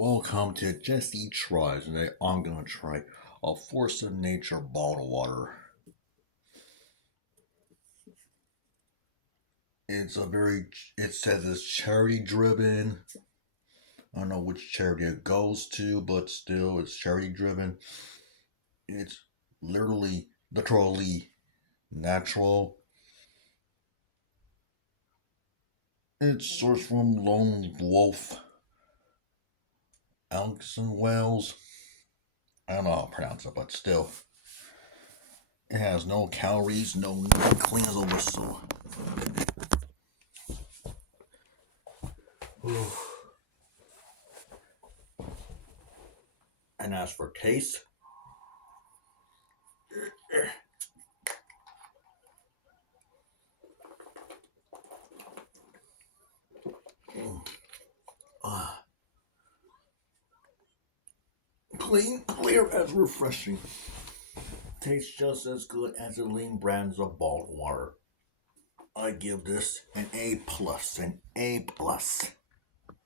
Welcome to Jesse Tries. Today I'm gonna try a Force of Nature bottled water. It says it's charity driven. I don't know which charity it goes to, but still it's charity driven. It's literally natural. It's sourced from Lone Wolf, Alexon Wells. I don't know how to pronounce it, but still. It has no calories, no nothing, clean as a whistle. And as for taste, plain, clear as refreshing. Tastes just as good as the lean brands of bottled water. I give this an A plus, an A plus.